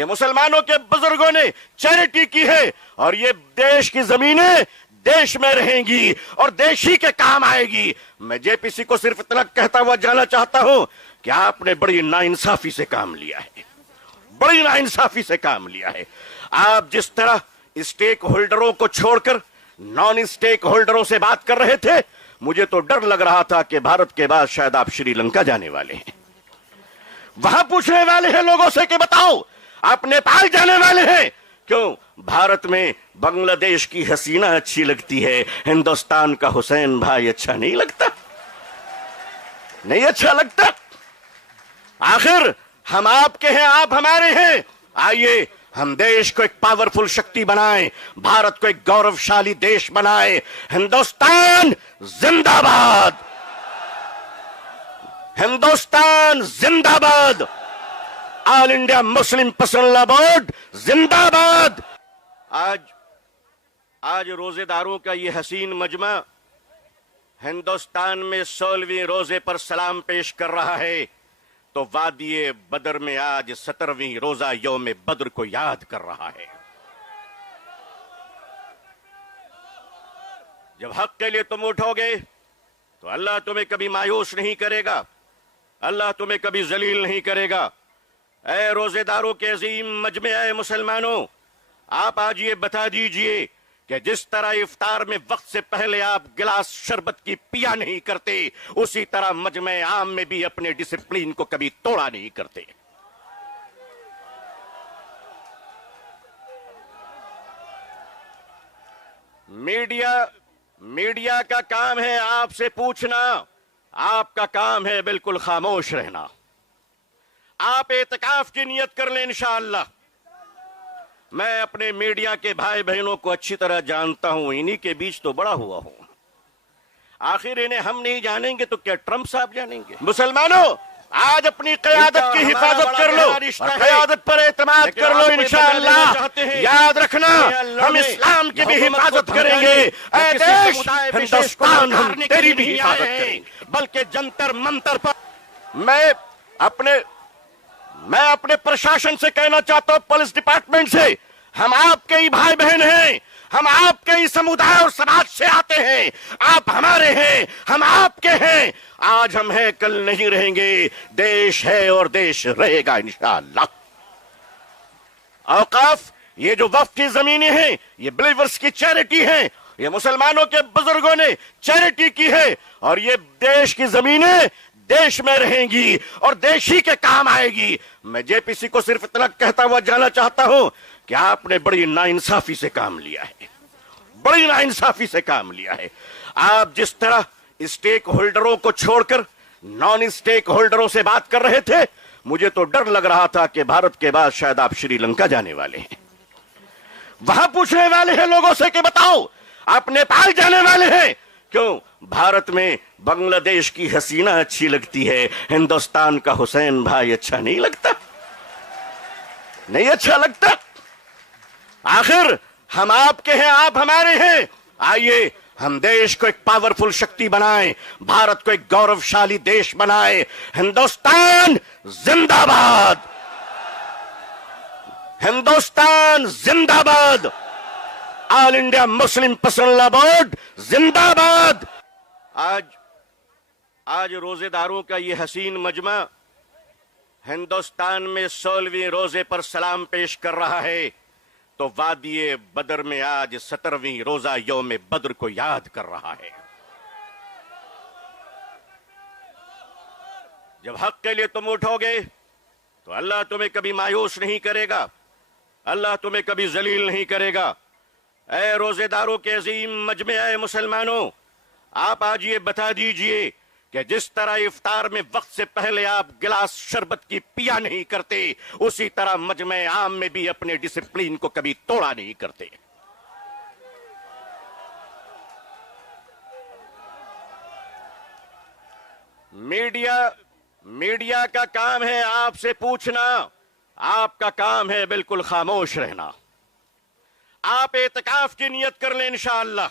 ये मुसलमानों के बुजुर्गों ने चैरिटी की है और ये देश की जमीनें देश में रहेंगी और देश ही के काम आएगी। मैं जेपीसी को सिर्फ इतना कहता हुआ जाना चाहता हूं कि आपने बड़ी नाइंसाफी से काम लिया है, बड़ी नाइंसाफी से काम लिया है। आप जिस तरह स्टेक होल्डरों को छोड़कर नॉन स्टेक होल्डरों से बात कर रहे थे, मुझे तो डर लग रहा था कि भारत के बाद शायद आप श्रीलंका जाने वाले हैं। वहां पूछने वाले हैं लोगों से कि बताओ आप नेपाल जाने वाले हैं क्यों? भारत में बांग्लादेश की हसीना अच्छी लगती है, हिंदुस्तान का हुसैन भाई अच्छा नहीं लगता? नहीं अच्छा लगता? आखिर हम आपके हैं, आप हमारे हैं। आइए हम देश को एक पावरफुल शक्ति बनाएं, भारत को एक गौरवशाली देश बनाएं। हिंदुस्तान जिंदाबाद, हिंदुस्तान जिंदाबाद, all India Muslim personal law board जिंदाबाद। आज रोजेदारों का ये हसीन मजमा हिंदुस्तान में 16वीं रोजे पर सलाम पेश कर रहा है, तो वादिये बदर में आज 17वीं रोजा यौम बद्र को याद कर रहा है। जब हक के लिए तुम उठोगे तो अल्लाह तुम्हें कभी मायूस नहीं करेगा, अल्लाह तुम्हें कभी जलील नहीं करेगा। ऐ रोजेदारों के अजीम मजमे, ऐ मुसलमानों, आप आज ये बता दीजिए कि जिस तरह इफ्तार में वक्त से पहले आप गिलास शरबत की पिया नहीं करते, उसी तरह मजमे आम में भी अपने डिसिप्लिन को कभी तोड़ा नहीं करते। मीडिया का काम है आपसे पूछना, आपका काम है बिल्कुल खामोश रहना। आप एतकाफ की नियत कर लें इंशाअल्लाह। मैं अपने मीडिया के भाई बहनों को अच्छी तरह जानता हूं, इन्हीं के बीच तो बड़ा हुआ हूं। आखिर इन्हें हम नहीं जानेंगे तो क्या ट्रंप साहब जानेंगे? मुसलमानों, आज अपनी क़यादत की हिफाजत कर लो, क़यादत पर एतमाद कर लो इंशाअल्लाह। याद रखना, हम इस्लाम की भी हिफाजत करेंगे। ऐ देश हिंदुस्तान, हम तेरी भी हिफाजत करेंगे। बल्कि जंतर मंतर पर मैं अपने प्रशासन से कहना चाहता हूं, पुलिस डिपार्टमेंट से, हम आपके ही भाई बहन हैं, हम आपके ही समुदाय और समाज से आते हैं। आप हमारे हैं, हम आपके हैं। आज हम हैं, कल नहीं रहेंगे। देश है और देश रहेगा इंशाअल्लाह। औकाफ, ये जो वक्फ की जमीनें हैं, ये बिलीवर्स की चैरिटी है, ये मुसलमानों के बुजुर्गों ने चैरिटी की है और ये देश की जमीनें देश में रहेंगी और देश ही के काम आएगी। मैं जेपीसी को सिर्फ इतना कहता हुआ जाना चाहता हूं कि आपने बड़ी नाइंसाफी से काम लिया है, बड़ी नाइंसाफी से काम लिया है। आप जिस तरह स्टेक होल्डरों को छोड़कर नॉन स्टेक होल्डरों से बात कर रहे थे, मुझे तो डर लग रहा था कि भारत के बाद शायद आप श्रीलंका जाने वाले हैं। वहां पूछने वाले हैं लोगों से कि बताओ आप नेपाल जाने वाले हैं क्यों? भारत में बांग्लादेश की हसीना अच्छी लगती है, हिंदुस्तान का हुसैन भाई अच्छा नहीं लगता? नहीं अच्छा लगता? आखिर हम आपके हैं, आप हमारे हैं। आइए हम देश को एक पावरफुल शक्ति बनाएं, भारत को एक गौरवशाली देश बनाएं। हिंदुस्तान जिंदाबाद, हिंदुस्तान जिंदाबाद, all India Muslim personal law board जिंदाबाद। आज रोजेदारों का ये हसीन मजमा हिंदुस्तान में 16वीं रोजे पर सलाम पेश कर रहा है, तो वादिये बदर में आज 17वीं रोजा यौम बद्र को याद कर रहा है। जब हक के लिए तुम उठोगे तो अल्लाह तुम्हें कभी मायूस नहीं करेगा, अल्लाह तुम्हें कभी जलील नहीं करेगा। ऐ रोजेदारों के अजीम मजमे, ऐ मुसलमानों, आप आज ये बता दीजिए कि जिस तरह इफ्तार में वक्त से पहले आप गिलास शरबत की पिया नहीं करते, उसी तरह मजमे आम में भी अपने डिसिप्लिन को कभी तोड़ा नहीं करते। मीडिया का काम है आपसे पूछना, आपका काम है बिल्कुल खामोश रहना। आप एतकाफ की नियत कर लें इंशाअल्लाह।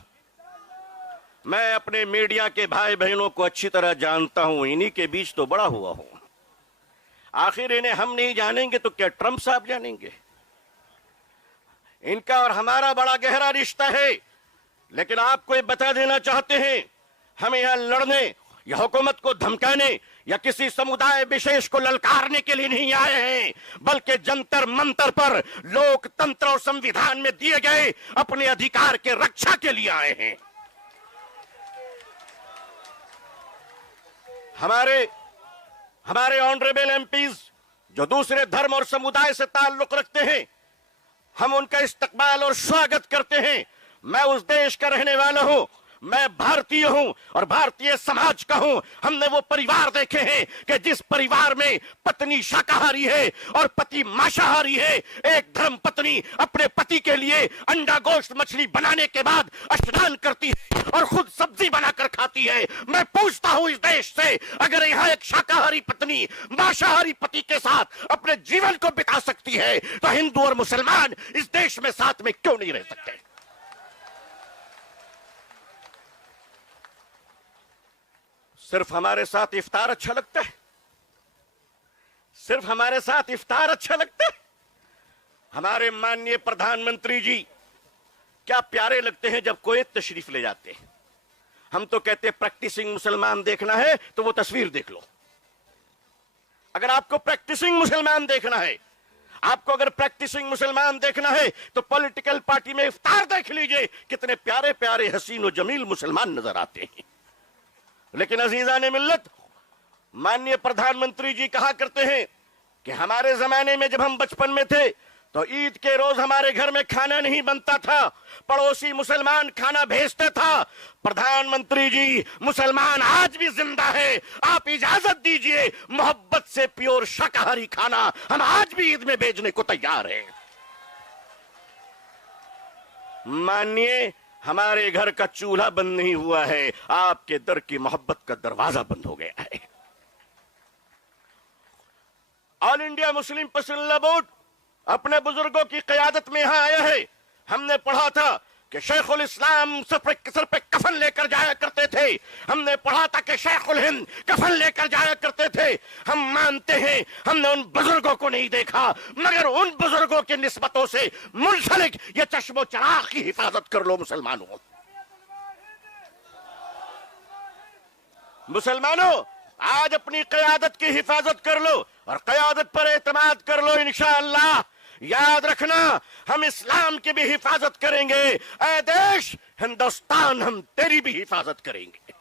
मैं अपने मीडिया के भाई बहनों को अच्छी तरह जानता हूं, इन्हीं के बीच तो बड़ा हुआ हूं। आखिर इन्हें हम नहीं जानेंगे तो क्या ट्रंप साहब जानेंगे? इनका और हमारा बड़ा गहरा रिश्ता है, लेकिन आपको ये बता देना चाहते हैं, हम यहां लड़ने या हुकूमत को धमकाने या किसी समुदाय विशेष को ललकारने के लिए नहीं आए हैं, बल्कि जंतर मंतर पर लोकतंत्र और संविधान में दिए गए अपने अधिकार के रक्षा के लिए आए हैं। हमारे ऑनरेबल एमपीज जो दूसरे धर्म और समुदाय से ताल्लुक रखते हैं, हम उनका इस्तकबाल और स्वागत करते हैं। मैं उस देश का रहने वाला हूं, मैं भारतीय हूं और भारतीय समाज का हूं। हमने वो परिवार देखे हैं कि जिस परिवार में पत्नी शाकाहारी है और पति मांसाहारी है, एक धर्म पत्नी अपने पति के लिए अंडा गोश्त मछली बनाने के बाद स्नान करती है और खुद सब्जी बनाकर खाती है। मैं पूछता हूं इस देश से, अगर यहां एक शाकाहारी पत्नी मांसाहारी पति के साथ अपने जीवन को बिता सकती है, तो हिंदू और मुसलमान इस देश में साथ में क्यों नहीं रह सकते? सिर्फ हमारे साथ इफ्तार अच्छा लगता है? सिर्फ हमारे साथ इफ्तार अच्छा लगता है? हमारे माननीय प्रधानमंत्री जी क्या प्यारे लगते हैं जब कोई तशरीफ ले जाते हैं। हम तो कहते हैं प्रैक्टिसिंग मुसलमान देखना है तो वो तस्वीर देख लो। अगर आपको प्रैक्टिसिंग मुसलमान देखना है, आपको अगर प्रैक्टिसिंग मुसलमान देखना है तो पॉलिटिकल पार्टी में इफ्तार देख लीजिए, कितने प्यारे प्यारे हसीन और जमील मुसलमान नजर आते हैं। लेकिन अजीजाने मिल्लत, माननीय प्रधानमंत्री जी कहा करते हैं कि हमारे जमाने में जब हम बचपन में थे तो ईद के रोज हमारे घर में खाना नहीं बनता था, पड़ोसी मुसलमान खाना भेजते था। प्रधानमंत्री जी, मुसलमान आज भी जिंदा है, आप इजाजत दीजिए, मोहब्बत से प्योर शाकाहारी खाना हम आज भी ईद में भेजने को तैयार हैं। मानिए, हमारे घर का चूल्हा बंद नहीं हुआ है, आपके दर की मोहब्बत का दरवाजा बंद हो गया है। All India Muslim personal law board अपने बुजुर्गों की क़यादत में यहां आया है। हमने पढ़ा था कि शेखुल इस्लाम सर पे कफन लेकर जाया करते थे। हमने पढ़ा था कि शेखुल हिंद कफन लेकर जाया करते थे। हम मानते हैं हमने उन बुजुर्गों को नहीं देखा, मगर उन बुजुर्गों की निस्बतों से मुंसलिक ये चश्मो चराग की हिफाजत कर लो मुसलमानों। मुसलमानों, आज अपनी क़यादत की हिफाजत कर लो और क़यादत पर एतमाद कर लो। इंशाअल्लाह याद रखना, हम इस्लाम की भी हिफाजत करेंगे। ऐ देश हिंदुस्तान, हम तेरी भी हिफाजत करेंगे।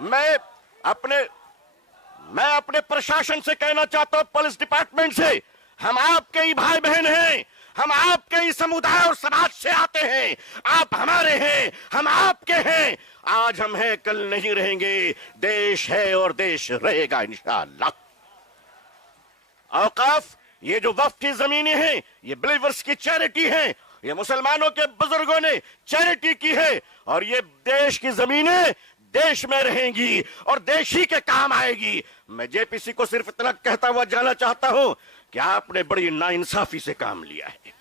मैं अपने प्रशासन से कहना चाहता हूं, पुलिस डिपार्टमेंट से, हम आपके ही भाई बहन हैं, हम आपके ही समुदाय और समाज से आते हैं। आप हमारे हैं, हम आपके हैं। आज हम हैं, कल नहीं रहेंगे। देश है और देश रहेगा इंशाअल्लाह। औकाफ, ये जो वक्फ की जमीनें हैं, ये बिलीवर्स की चैरिटी है। ये मुसलमानों के बुजुर्गों ने चैरिटी की है और ये देश की जमीनें देश में रहेंगी और देश ही के काम आएगी। मैं जेपीसी को सिर्फ इतना कहता हुआ जाना चाहता हूं कि आपने बड़ी नाइंसाफी से काम लिया है,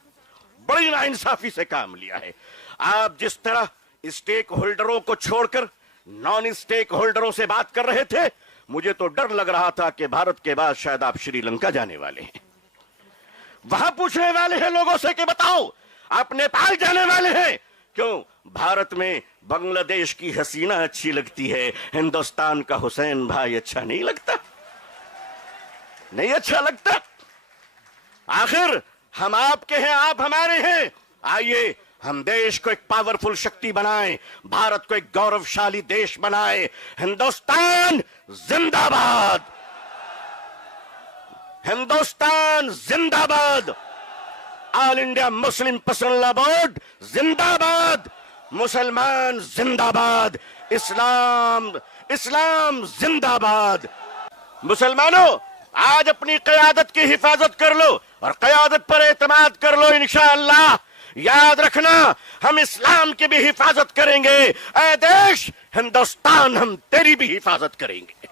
बड़ी नाइंसाफी से काम लिया है। आप जिस तरह स्टेक होल्डरों को छोड़कर नॉन स्टेक होल्डरों से बात कर रहे थे, मुझे तो डर लग रहा था कि भारत के बाद शायद आप श्रीलंका जाने वाले हैं। वहां पूछने वाले हैं लोगों से कि बताओ आप नेपाल जाने वाले हैं क्यों? भारत में बांग्लादेश की हसीना अच्छी लगती है, हिंदुस्तान का हुसैन भाई अच्छा नहीं लगता? नहीं अच्छा लगता? आखिर हम आपके हैं, आप हमारे हैं। आइए हम देश को एक पावरफुल शक्ति बनाएं, भारत को एक गौरवशाली देश बनाएं। हिंदुस्तान जिंदाबाद, हिंदुस्तान जिंदाबाद, all India Muslim personal law board जिंदाबाद, मुसलमान जिंदाबाद, इस्लाम जिंदाबाद। मुसलमानों, आज अपनी क़यादत की हिफाजत कर लो और क़यादत पर एतमाद कर लो। इंशाअल्लाह याद रखना, हम इस्लाम की भी हिफाजत करेंगे। ऐ देश हिंदुस्तान, हम तेरी भी हिफाजत करेंगे।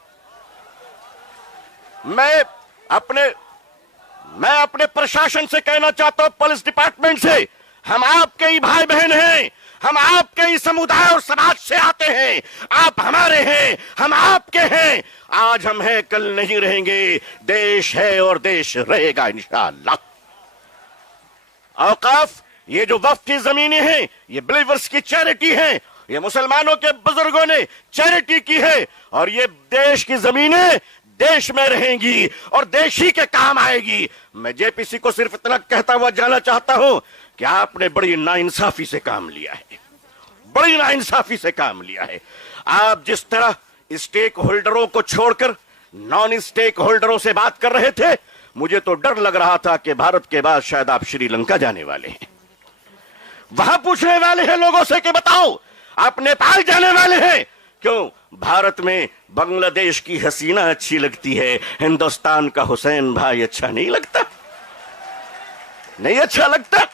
मैं अपने प्रशासन से कहना चाहता हूं, पुलिस डिपार्टमेंट से, हम आपके ही भाई बहन हैं, हम आपके ही समुदाय और समाज से आते हैं, आप हमारे हैं, हम आपके हैं। आज हम हैं, कल नहीं रहेंगे। देश है और देश रहेगा इंशाअल्लाह। औकाफ, ये जो वक्फ की जमीनें हैं, ये बिलीवर्स की चैरिटी है, ये मुसलमानों के बुजुर्गों ने चैरिटी की है, और ये देश की जमीनें देश में रहेंगी और देश ही के काम आएगी। मैं जेपीसी को सिर्फ इतना कहता हुआ जाना चाहता हूं कि आपने बड़ी नाइंसाफी से काम लिया है, बड़ी नाइंसाफी से काम लिया है। आप जिस तरह स्टेक होल्डरों को छोड़कर नॉन स्टेक होल्डरों से बात कर रहे थे, मुझे तो डर लग रहा था कि भारत के बाद शायद आप श्रीलंका जाने वाले हैं। वहां पूछने वाले हैं लोगों से कि बताओ आप नेपाल जाने वाले हैं क्यों? भारत में बांग्लादेश की हसीना अच्छी लगती है, हिंदुस्तान का हुसैन भाई अच्छा नहीं लगता? नहीं अच्छा लगता?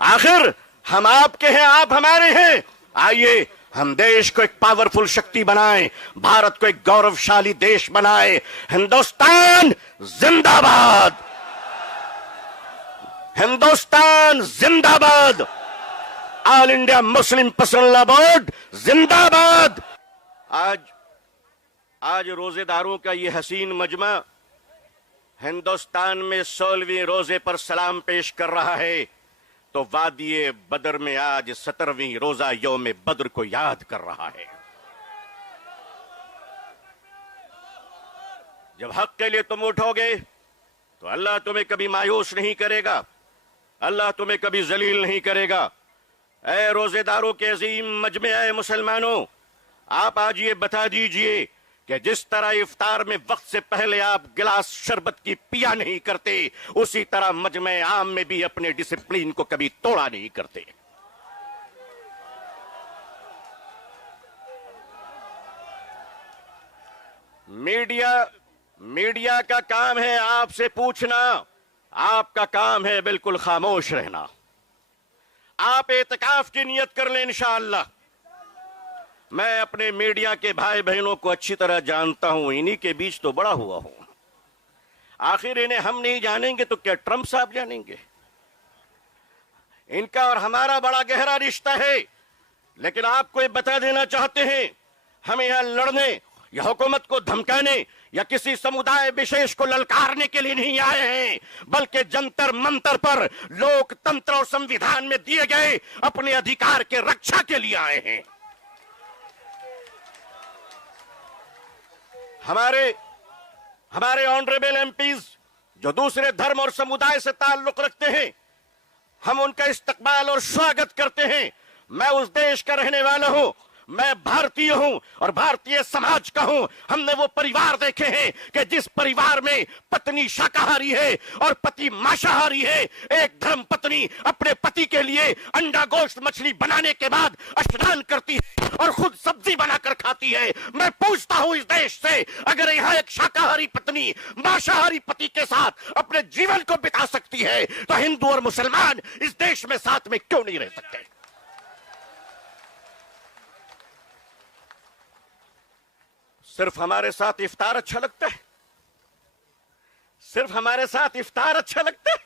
आखिर हम आपके हैं, आप हमारे हैं। आइए हम देश को एक पावरफुल शक्ति बनाएं, भारत को एक गौरवशाली देश बनाएं। हिंदुस्तान जिंदाबाद, हिंदुस्तान जिंदाबाद, all India Muslim personal law board जिंदाबाद। आज रोजेदारों का ये हसीन मजमा हिंदुस्तान में 16वीं रोजे पर सलाम पेश कर रहा है, तो वादिये बदर में आज 17वीं रोजा यौम बद्र को याद कर रहा है। जब हक के लिए तुम उठोगे तो अल्लाह तुम्हें कभी मायूस नहीं करेगा, अल्लाह तुम्हें कभी जलील नहीं करेगा। ऐ रोजेदारों के अजीम मजमे, ऐ मुसलमानों, आप आज ये बता दीजिए कि जिस तरह इफ्तार में वक्त से पहले आप गिलास शरबत की पिया नहीं करते, उसी तरह मजमे आम में भी अपने डिसिप्लिन को कभी तोड़ा नहीं करते। मीडिया का काम है आपसे पूछना, आपका काम है बिल्कुल खामोश रहना। आप एतकाफ की नियत कर लें इंशाअल्लाह। मैं अपने मीडिया के भाई बहनों को अच्छी तरह जानता हूं, इन्हीं के बीच तो बड़ा हुआ हूं। आखिर इन्हें हम नहीं जानेंगे तो क्या ट्रंप साहब जानेंगे? इनका और हमारा बड़ा गहरा रिश्ता है। लेकिन आपको ये बता देना चाहते हैं, हम यहां लड़ने या हुकूमत को धमकाने या किसी समुदाय विशेष को ललकारने के लिए नहीं आए हैं, बल्कि जंतर मंतर पर लोकतंत्र और संविधान में दिए गए अपने अधिकार के रक्षा के लिए आए हैं। हमारे ऑनरेबल एमपीज जो दूसरे धर्म और समुदाय से ताल्लुक रखते हैं, हम उनका इस्तकबाल और स्वागत करते हैं। मैं उस देश का रहने वाला हूं, मैं भारतीय हूं और भारतीय समाज का हूं। हमने वो परिवार देखे हैं कि जिस परिवार में पत्नी शाकाहारी है और पति मांसाहारी है, एक धर्म पत्नी अपने पति के लिए अंडा गोश्त मछली बनाने के बाद स्नान करती है और खुद सब्जी बनाकर खाती है। मैं पूछता हूं इस देश से, अगर यहां एक शाकाहारी पत्नी मांसाहारी पति के साथ अपने जीवन को बिता सकती है, तो हिंदू और मुसलमान इस देश में साथ में क्यों नहीं रह सकते? सिर्फ हमारे साथ इफ्तार अच्छा लगता है? सिर्फ हमारे साथ इफ्तार अच्छा लगता है?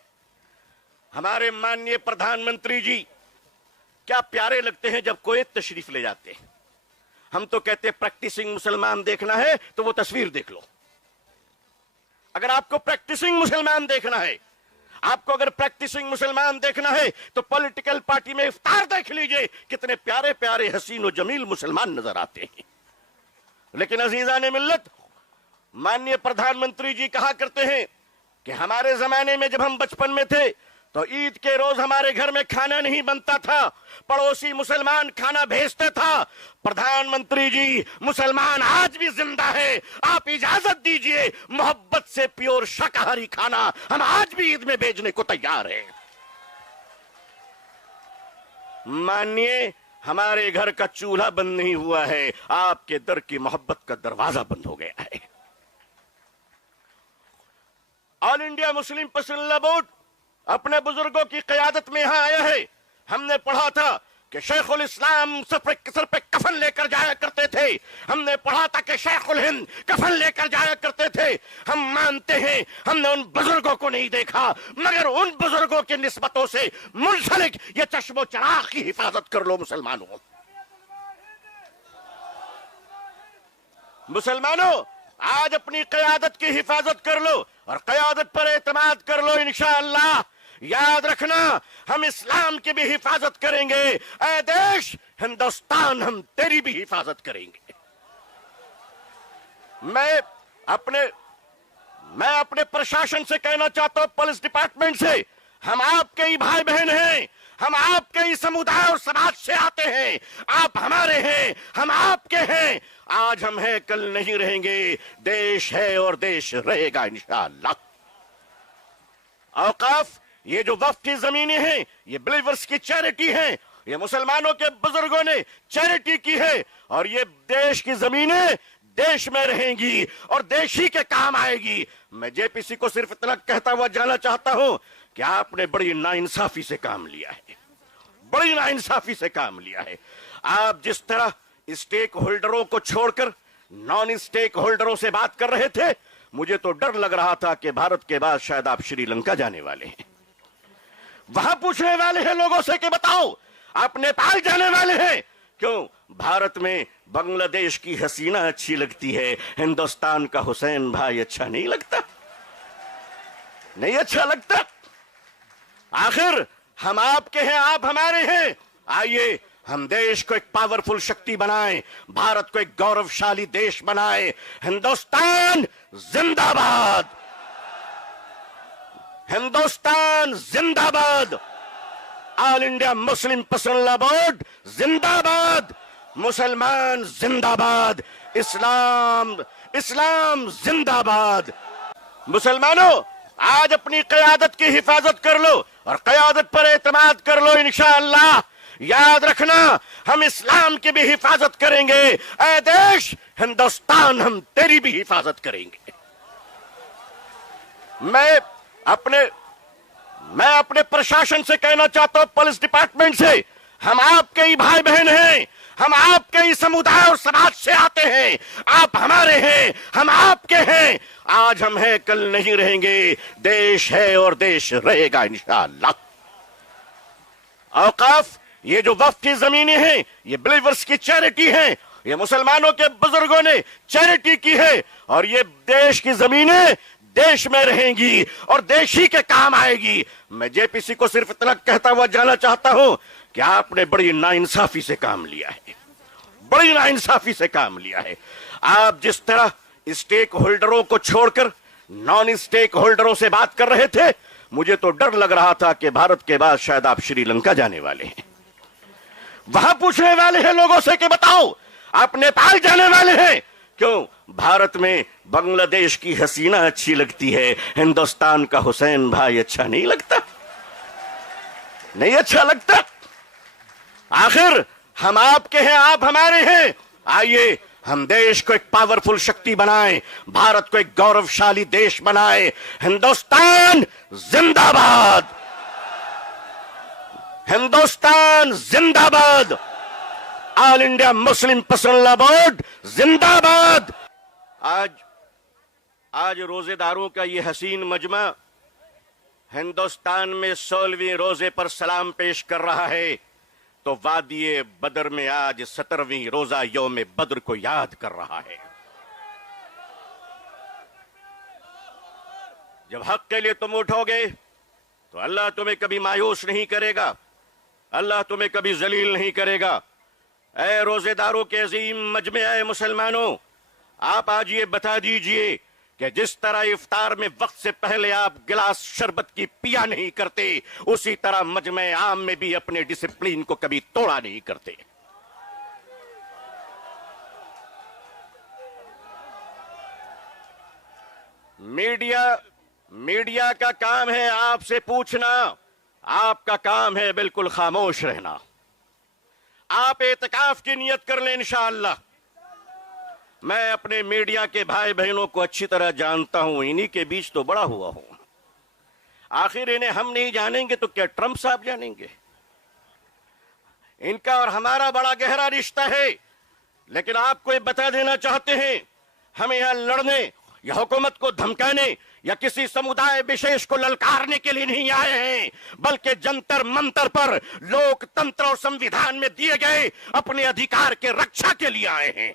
हमारे माननीय प्रधानमंत्री जी क्या प्यारे लगते हैं जब कोई तशरीफ ले जाते हैं। हम तो कहते हैं प्रैक्टिसिंग मुसलमान देखना है तो वो तस्वीर देख लो। अगर आपको प्रैक्टिसिंग मुसलमान देखना है, आपको अगर प्रैक्टिसिंग मुसलमान देखना है तो पॉलिटिकल पार्टी में इफ्तार देख लीजिए, कितने प्यारे प्यारे हसीन और जमील मुसलमान नजर आते हैं। लेकिन अजीजान मिल्लत, माननीय प्रधानमंत्री जी कहा करते हैं कि हमारे जमाने में जब हम बचपन में थे तो ईद के रोज हमारे घर में खाना नहीं बनता था, पड़ोसी मुसलमान खाना भेजते था। प्रधानमंत्री जी, मुसलमान आज भी जिंदा है, आप इजाजत दीजिए, मोहब्बत से प्योर शाकाहारी खाना हम आज भी ईद में भेजने को तैयार हैं। मानिए, हमारे घर का चूल्हा बंद नहीं हुआ है, आपके दर की मोहब्बत का दरवाजा बंद हो गया है। All India Muslim personal law board अपने बुजुर्गों की क़यादत में यहां आया है। हमने पढ़ा था कि शेखुल इस्लाम सर पे कफन लेकर जाया करते थे। हमने पढ़ा था कि शेखुल हिंद कफन लेकर जाया करते थे। हम मानते हैं हमने उन बुजुर्गों को नहीं देखा, मगर उन बुजुर्गों की निस्बतों से मुंसलिक ये चश्मो चराग की हिफाजत कर लो मुसलमानों। मुसलमानों, आज अपनी क़यादत की हिफाजत कर लो और क़यादत पर एतमाद कर लो। इंशाअल्लाह याद रखना, हम इस्लाम की भी हिफाजत करेंगे। ऐ देश हिंदुस्तान, हम तेरी भी हिफाजत करेंगे। मैं अपने प्रशासन से कहना चाहता हूं, पुलिस डिपार्टमेंट से, हम आपके ही भाई बहन हैं, हम आपके ही समुदाय और समाज से आते हैं। आप हमारे हैं, हम आपके हैं। आज हम हैं, कल नहीं रहेंगे। देश है और देश रहेगा इंशाअल्लाह। औकाफ, ये जो वक्फ की जमीनें हैं, ये बिलीवर्स की चैरिटी हैं। ये मुसलमानों के बुजुर्गों ने चैरिटी की है और ये देश की जमीनें देश में रहेंगी और देश ही के काम आएगी। मैं जेपीसी को सिर्फ इतना कहता हुआ जाना चाहता हूं कि आपने बड़ी नाइंसाफी से काम लिया है, बड़ी नाइंसाफी से काम लिया है। आप जिस तरह स्टेक होल्डरों को छोड़कर नॉन स्टेक होल्डरों से बात कर रहे थे, मुझे तो डर लग रहा था कि भारत के बाद शायद आप श्रीलंका जाने वाले हैं। वहां पूछने वाले हैं लोगों से कि बताओ आप नेपाल जाने वाले हैं क्यों? भारत में बांग्लादेश की हसीना अच्छी लगती है, हिंदुस्तान का हुसैन भाई अच्छा नहीं लगता? नहीं अच्छा लगता? आखिर हम आपके हैं, आप हमारे हैं। आइए हम देश को एक पावरफुल शक्ति बनाएं, भारत को एक गौरवशाली देश बनाएं। हिंदुस्तान जिंदाबाद, हिंदुस्तान जिंदाबाद, all India Muslim personal board जिंदाबाद, मुसलमान जिंदाबाद, इस्लाम इस्लाम जिंदाबाद। मुसलमानों, आज अपनी क़यादत की हिफाजत कर लो और क़यादत पर एतमाद कर लो इंशाअल्लाह। याद रखना, हम इस्लाम की भी हिफाजत करेंगे। ऐ देश हिंदुस्तान, हम तेरी भी हिफाजत करेंगे। मैं अपने प्रशासन से कहना चाहता हूं, पुलिस डिपार्टमेंट से, हम आपके ही भाई बहन हैं, हम आपके ही समुदाय और समाज से आते हैं। आप हमारे हैं, हम आपके हैं। आज हम हैं, कल नहीं रहेंगे। देश है और देश रहेगा इंशाअल्लाह। औकाफ, ये जो वक्फ की जमीनें हैं, ये बिलीवर्स की चैरिटी हैं। ये मुसलमानों के बुजुर्गों ने चैरिटी की है और ये देश की जमीनें देश में रहेंगी और देश ही के काम आएगी। मैं जेपीसी को सिर्फ इतना कहता हुआ जाना चाहता हूं कि आपने बड़ी नाइंसाफी से काम लिया है, बड़ी नाइंसाफी से काम लिया है। आप जिस तरह स्टेक होल्डरों को छोड़कर नॉन स्टेक होल्डरों से बात कर रहे थे, मुझे तो डर लग रहा था कि भारत के बाद शायद आप श्रीलंका जाने वाले हैं। वहां पूछने वाले हैं लोगों से कि बताओ आप नेपाल जाने वाले हैं क्यों? भारत में बांग्लादेश की हसीना अच्छी लगती है, हिंदुस्तान का हुसैन भाई अच्छा नहीं लगता? नहीं अच्छा लगता? आखिर हम आपके हैं, आप हमारे हैं। आइए हम देश को एक पावरफुल शक्ति बनाएं, भारत को एक गौरवशाली देश बनाएं। हिंदुस्तान जिंदाबाद, हिंदुस्तान जिंदाबाद, all India Muslim personal board जिंदाबाद। आज रोजेदारों का ये हसीन मजमा हिंदुस्तान में 16वीं रोजे पर सलाम पेश कर रहा है, तो वादिये बदर में आज 17वीं रोजा यौम बद्र को याद कर रहा है। जब हक के लिए तुम उठोगे तो अल्लाह तुम्हें कभी मायूस नहीं करेगा, अल्लाह तुम्हें कभी जलील नहीं करेगा। ऐ रोजेदारों के अजीम मजमे, ऐ मुसलमानों, आप आज ये बता दीजिए कि जिस तरह इफ्तार में वक्त से पहले आप गिलास शरबत की पिया नहीं करते, उसी तरह मजमे आम में भी अपने डिसिप्लिन को कभी तोड़ा नहीं करते। मीडिया का काम है आपसे पूछना, आपका काम है बिल्कुल खामोश रहना। आप एतकाफ की नियत कर लें इंशाअल्लाह। मैं अपने मीडिया के भाई बहनों को अच्छी तरह जानता हूं, इन्हीं के बीच तो बड़ा हुआ हूं। आखिर इन्हें हम नहीं जानेंगे तो क्या ट्रंप साहब जानेंगे? इनका और हमारा बड़ा गहरा रिश्ता है, लेकिन आपको ये बता देना चाहते हैं, हमें यहां लड़ने या हुकूमत को धमकाने या किसी समुदाय विशेष को ललकारने के लिए नहीं आए हैं, बल्कि जंतर मंतर पर लोकतंत्र और संविधान में दिए गए अपने अधिकार के रक्षा के लिए आए हैं।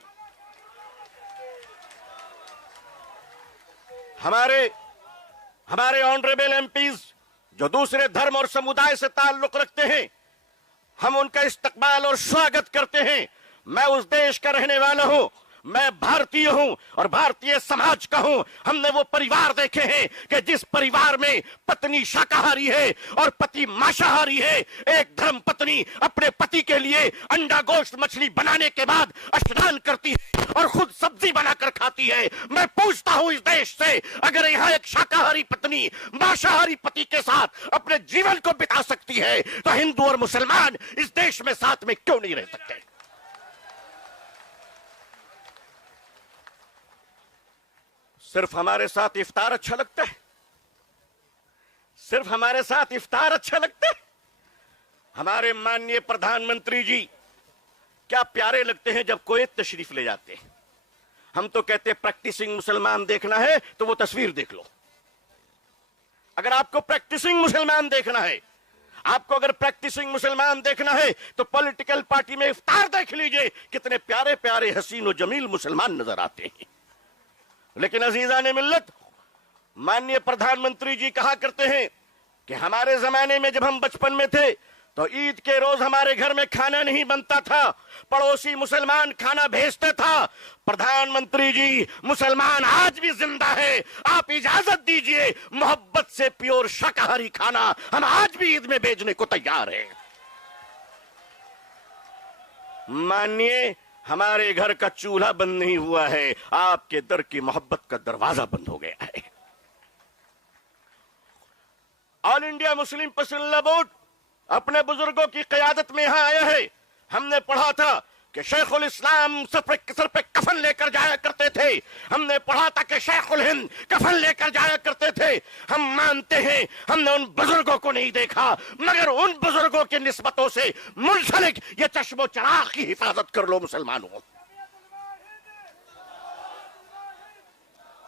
हमारे ऑनरेबल एमपीज जो दूसरे धर्म और समुदाय से ताल्लुक रखते हैं, हम उनका इस्तकबाल और स्वागत करते हैं। मैं उस देश का रहने वाला हूं, मैं भारतीय हूं और भारतीय समाज का हूं। हमने वो परिवार देखे हैं कि जिस परिवार में पत्नी शाकाहारी है और पति मांसाहारी है, एक धर्म पत्नी अपने पति के लिए अंडा गोश्त मछली बनाने के बाद स्नान करती है और खुद सब्जी बनाकर खाती है। मैं पूछता हूं इस देश से, अगर यहां एक शाकाहारी पत्नी मांसाहारी पति के साथ अपने जीवन को बिता सकती है, तो हिंदू और मुसलमान इस देश में साथ में क्यों नहीं रह सकते? सिर्फ हमारे साथ इफ्तार अच्छा लगता है? सिर्फ हमारे साथ इफ्तार अच्छा लगता है? हमारे माननीय प्रधानमंत्री जी क्या प्यारे लगते हैं जब कोई तशरीफ ले जाते हैं। हम तो कहते हैं प्रैक्टिसिंग मुसलमान देखना है तो वो तस्वीर देख लो। अगर आपको प्रैक्टिसिंग मुसलमान देखना है, आपको अगर प्रैक्टिसिंग मुसलमान देखना है, तो पॉलिटिकल पार्टी में इफ्तार देख लीजिए, कितने प्यारे प्यारे हसीन और जमील मुसलमान नजर आते हैं। लेकिन अजीजान मिल्लत, माननीय प्रधानमंत्री जी कहा करते हैं कि हमारे जमाने में जब हम बचपन में थे तो ईद के रोज हमारे घर में खाना नहीं बनता था, पड़ोसी मुसलमान खाना भेजते था। प्रधानमंत्री जी, मुसलमान आज भी जिंदा है, आप इजाजत दीजिए, मोहब्बत से प्योर शाकाहारी खाना हम आज भी ईद में भेजने को तैयार हैं। मानिए, हमारे घर का चूल्हा बंद नहीं हुआ है, आपके दर की मोहब्बत का दरवाजा बंद हो गया है। All India Muslim personal board अपने बुजुर्गों की क़यादत में यहां आया है। हमने पढ़ा था कि शेखुल इस्लाम सर पे कफन लेकर जाया करते थे। हमने पढ़ा था कि शेखुल हिंद कफन लेकर जाया करते थे। हम मानते हैं हमने उन बुजुर्गों को नहीं देखा, मगर उन बुजुर्गों की निस्बतों से मुंसलिक ये चश्मो चराग की हिफाजत कर लो मुसलमानों।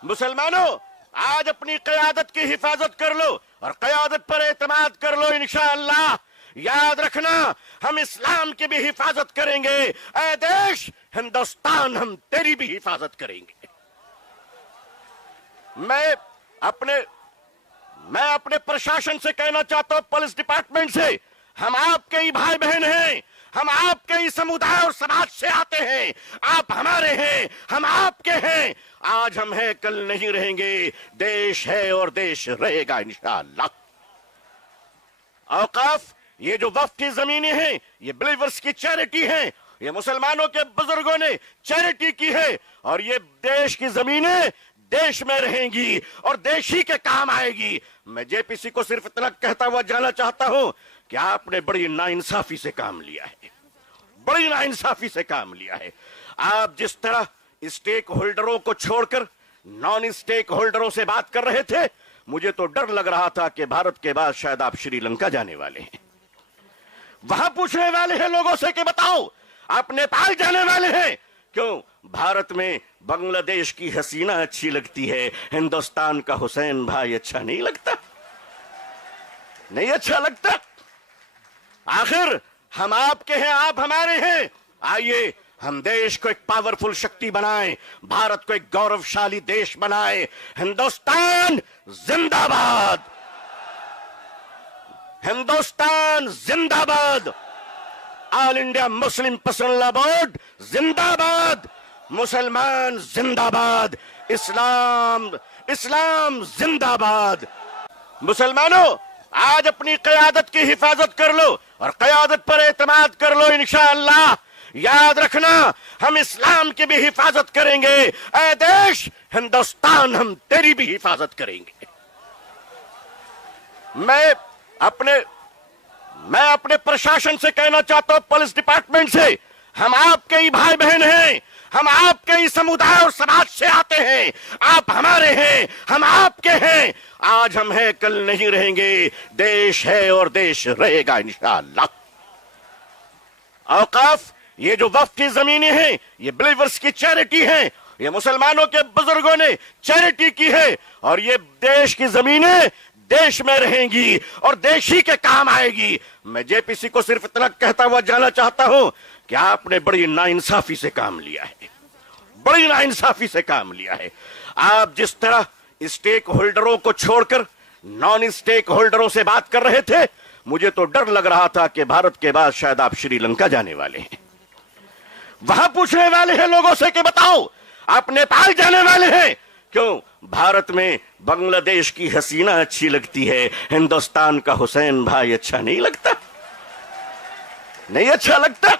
मुसलमानों, आज अपनी क़यादत की हिफाजत कर लो और क़यादत पर एतमाद कर लो। इंशाअल्लाह याद रखना, हम इस्लाम की भी हिफाजत करेंगे। ऐ देश हिंदुस्तान, हम तेरी भी हिफाजत करेंगे। मैं अपने प्रशासन से कहना चाहता हूं, पुलिस डिपार्टमेंट से, हम आपके ही भाई बहन हैं, हम आपके ही समुदाय और समाज से आते हैं। आप हमारे हैं, हम आपके हैं। आज हम हैं, कल नहीं रहेंगे। देश है और देश रहेगा इंशाअल्लाह। औकाफ, ये जो वक्फ की जमीनें हैं, ये बिलीवर्स की चैरिटी है। ये मुसलमानों के बुजुर्गों ने चैरिटी की है और ये देश की जमीनें देश में रहेंगी और देश ही के काम आएगी। मैं जेपीसी को सिर्फ इतना कहता हुआ जाना चाहता हूं कि आपने बड़ी नाइंसाफी से काम लिया है, बड़ी नाइंसाफी से काम लिया है। आप जिस तरह स्टेक होल्डरों को छोड़कर नॉन स्टेक होल्डरों से बात कर रहे थे, मुझे तो डर लग रहा था कि भारत के बाद शायद आप श्रीलंका जाने वाले हैं। वहां पूछने वाले हैं लोगों से कि बताओ आप नेपाल जाने वाले हैं क्यों? भारत में बांग्लादेश की हसीना अच्छी लगती है, हिंदुस्तान का हुसैन भाई अच्छा नहीं लगता? नहीं अच्छा लगता? आखिर हम आपके हैं, आप हमारे हैं। आइए हम देश को एक पावरफुल शक्ति बनाएं, भारत को एक गौरवशाली देश बनाएं। हिंदुस्तान जिंदाबाद, हिंदुस्तान जिंदाबाद, all India Muslim personal board जिंदाबाद, मुसलमान जिंदाबाद, इस्लाम जिंदाबाद। मुसलमानों, आज अपनी क़यादत की हिफाजत कर लो और क़यादत पर एतमाद कर लो। इंशाअल्लाह याद रखना, हम इस्लाम की भी हिफाजत करेंगे। ऐ देश हिंदुस्तान, हम तेरी भी हिफाजत करेंगे। मैं अपने प्रशासन से कहना चाहता हूं, पुलिस डिपार्टमेंट से, हम आपके ही भाई बहन हैं, हम आपके ही समुदाय और समाज से आते हैं। आप हमारे हैं, हम आपके हैं। आज हम हैं, कल नहीं रहेंगे। देश है और देश रहेगा इंशाअल्लाह। औकाफ, ये जो वक्फ की जमीनें हैं, ये बिलीवर्स की चैरिटी है, ये मुसलमानों के बुजुर्गों ने चैरिटी की है, और ये देश की जमीनें देश में रहेंगी और देश ही के काम आएगी। मैं जेपीसी को सिर्फ इतना कहता हुआ जाना चाहता हूं कि आपने बड़ी नाइंसाफी से काम लिया है, बड़ी नाइंसाफी से काम लिया है। आप जिस तरह स्टेक होल्डरों को छोड़कर नॉन स्टेक होल्डरों से बात कर रहे थे, मुझे तो डर लग रहा था कि भारत के बाद शायद आप श्रीलंका जाने वाले हैं, वहां पूछने वाले हैं लोगों से कि बताओ आप नेपाल जाने वाले हैं क्यों? भारत में बांग्लादेश की हसीना अच्छी लगती है, हिंदुस्तान का हुसैन भाई अच्छा नहीं लगता? नहीं अच्छा लगता?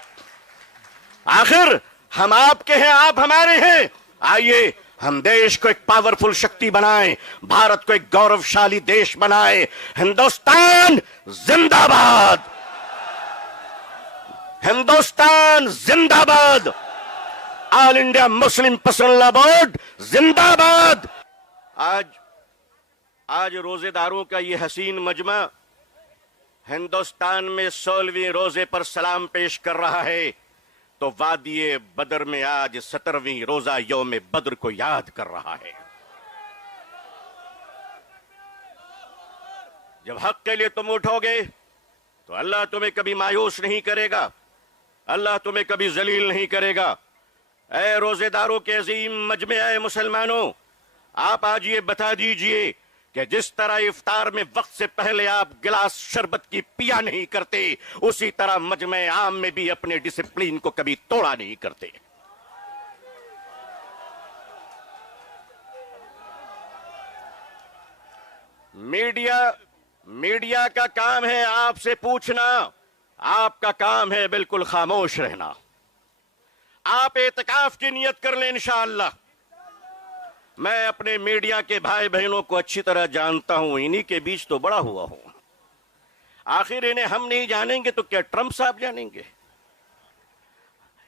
आखिर हम आपके हैं, आप हमारे हैं। आइए हम देश को एक पावरफुल शक्ति बनाएं, भारत को एक गौरवशाली देश बनाएं। हिंदुस्तान जिंदाबाद, हिंदुस्तान जिंदाबाद, all India Muslim personal law board जिंदाबाद। आज रोजेदारों का ये हसीन मजमा हिंदुस्तान में 16वें रोजे पर सलाम पेश कर रहा है, तो वादिये बदर में आज 17वीं रोजा यौम बद्र को याद कर रहा है। जब हक के लिए तुम उठोगे तो अल्लाह तुम्हें कभी मायूस नहीं करेगा, अल्लाह तुम्हें कभी जलील नहीं करेगा। ऐ रोजेदारों के अजीम मजमे, ऐ मुसलमानों, आप आज ये बता दीजिए कि जिस तरह इफ्तार में वक्त से पहले आप गिलास शरबत की पिया नहीं करते, उसी तरह मजमे आम में भी अपने डिसिप्लिन को कभी तोड़ा नहीं करते। मीडिया का काम है आपसे पूछना, आपका काम है बिल्कुल खामोश रहना। आप एतकाफ की नियत कर लें इंशाअल्लाह। मैं अपने मीडिया के भाई बहनों को अच्छी तरह जानता हूं, इन्हीं के बीच तो बड़ा हुआ हूं। आखिर इन्हें हम नहीं जानेंगे तो क्या ट्रंप साहब जानेंगे?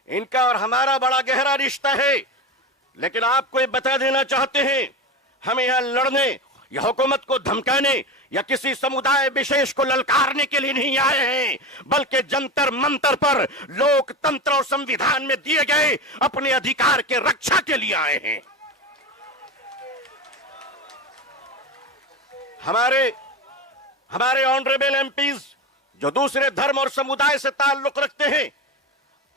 इनका और हमारा बड़ा गहरा रिश्ता है। लेकिन आपको ये बता देना चाहते हैं, हम यहां लड़ने या हुकूमत को धमकाने या किसी समुदाय विशेष को ललकारने के लिए नहीं आए हैं, बल्कि जंतर मंतर पर लोकतंत्र और संविधान में दिए गए अपने अधिकार के रक्षा के लिए आए हैं। हमारे ऑनरेबल एमपीज जो दूसरे धर्म और समुदाय से ताल्लुक रखते हैं,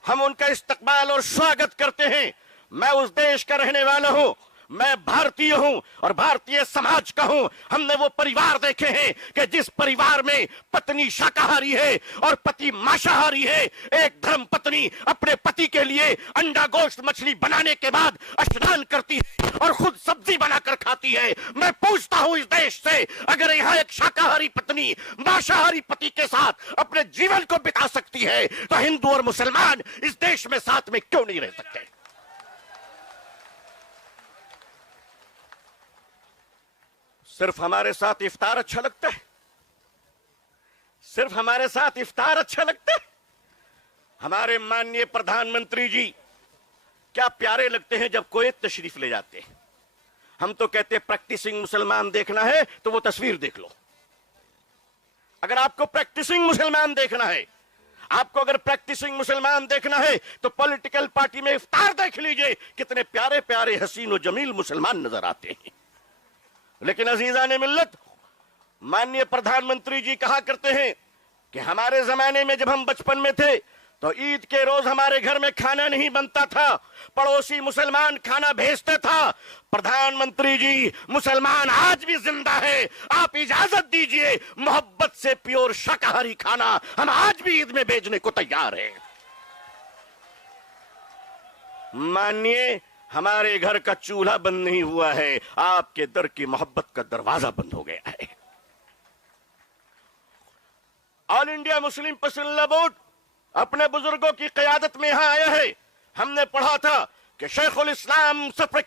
हम उनका इस्तकबाल और स्वागत करते हैं। मैं उस देश का रहने वाला हूं, मैं भारतीय हूं और भारतीय समाज का हूं। हमने वो परिवार देखे हैं कि जिस परिवार में पत्नी शाकाहारी है और पति मांसाहारी है, एक धर्म पत्नी अपने पति के लिए अंडा गोश्त मछली बनाने के बाद स्नान करती है और खुद सब्जी बनाकर खाती है। मैं पूछता हूं इस देश से, अगर यहां एक शाकाहारी पत्नी मांसाहारी पति के साथ अपने जीवन को बिता सकती है, तो हिंदू और मुसलमान इस देश में साथ में क्यों नहीं रह सकते? सिर्फ हमारे साथ इफ्तार अच्छा लगता है? सिर्फ हमारे साथ इफ्तार अच्छा लगता है? हमारे माननीय प्रधानमंत्री जी क्या प्यारे लगते हैं जब कुवैत तशरीफ ले जाते हैं। हम तो कहते हैं प्रैक्टिसिंग मुसलमान देखना है तो वो तस्वीर देख लो। अगर आपको प्रैक्टिसिंग मुसलमान देखना है, आपको अगर प्रैक्टिसिंग मुसलमान देखना है तो पॉलिटिकल पार्टी में इफ्तार देख लीजिए, कितने प्यारे प्यारे हसीन और जमील मुसलमान नजर आते हैं। लेकिन अजीजा ने मिल्लत, माननीय प्रधानमंत्री जी कहा करते हैं कि हमारे जमाने में जब हम बचपन में थे तो ईद के रोज हमारे घर में खाना नहीं बनता था, पड़ोसी मुसलमान खाना भेजता था। प्रधानमंत्री जी, मुसलमान आज भी जिंदा है, आप इजाजत दीजिए, मोहब्बत से प्योर शाकाहारी खाना हम आज भी ईद में भेजने को तैयार हैं। मानिए, हमारे घर का चूल्हा बंद नहीं हुआ है, आपके दर की मोहब्बत का दरवाजा बंद हो गया है। All India Muslim personal law board अपने बुजुर्गों की क़यादत में यहां आया है। हमने पढ़ा था कि शेखुल इस्लाम सर पे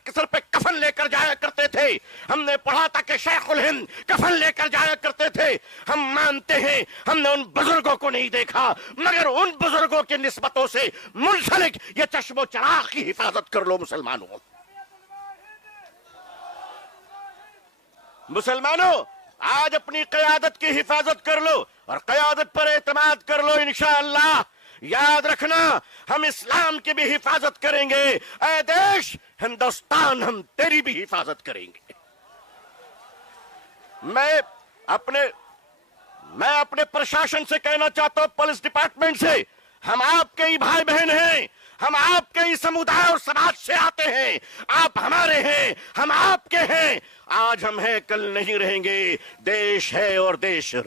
कफन लेकर जाया करते थे। हमने पढ़ा था कि शेखुल हिंद कफन लेकर जाया करते थे। हम मानते हैं हमने उन बुजुर्गों को नहीं देखा, मगर उन बुजुर्गों की निस्बतों से मुंसलिक ये चश्मो चराग की हिफाजत कर लो मुसलमानों। मुसलमानों, आज अपनी क़यादत की हिफाजत कर लो और क़यादत पर एतमाद कर लो। इंशाअल्लाह याद रखना, हम इस्लाम की भी हिफाजत करेंगे। ऐ देश हिंदुस्तान, हम तेरी भी हिफाजत करेंगे। मैं अपने प्रशासन से कहना चाहता हूं, पुलिस डिपार्टमेंट से, हम आपके ही भाई बहन हैं, हम आपके ही समुदाय और समाज से आते हैं। आप हमारे हैं, हम आपके हैं। आज हम हैं, कल नहीं रहेंगे। देश है और देश रहे।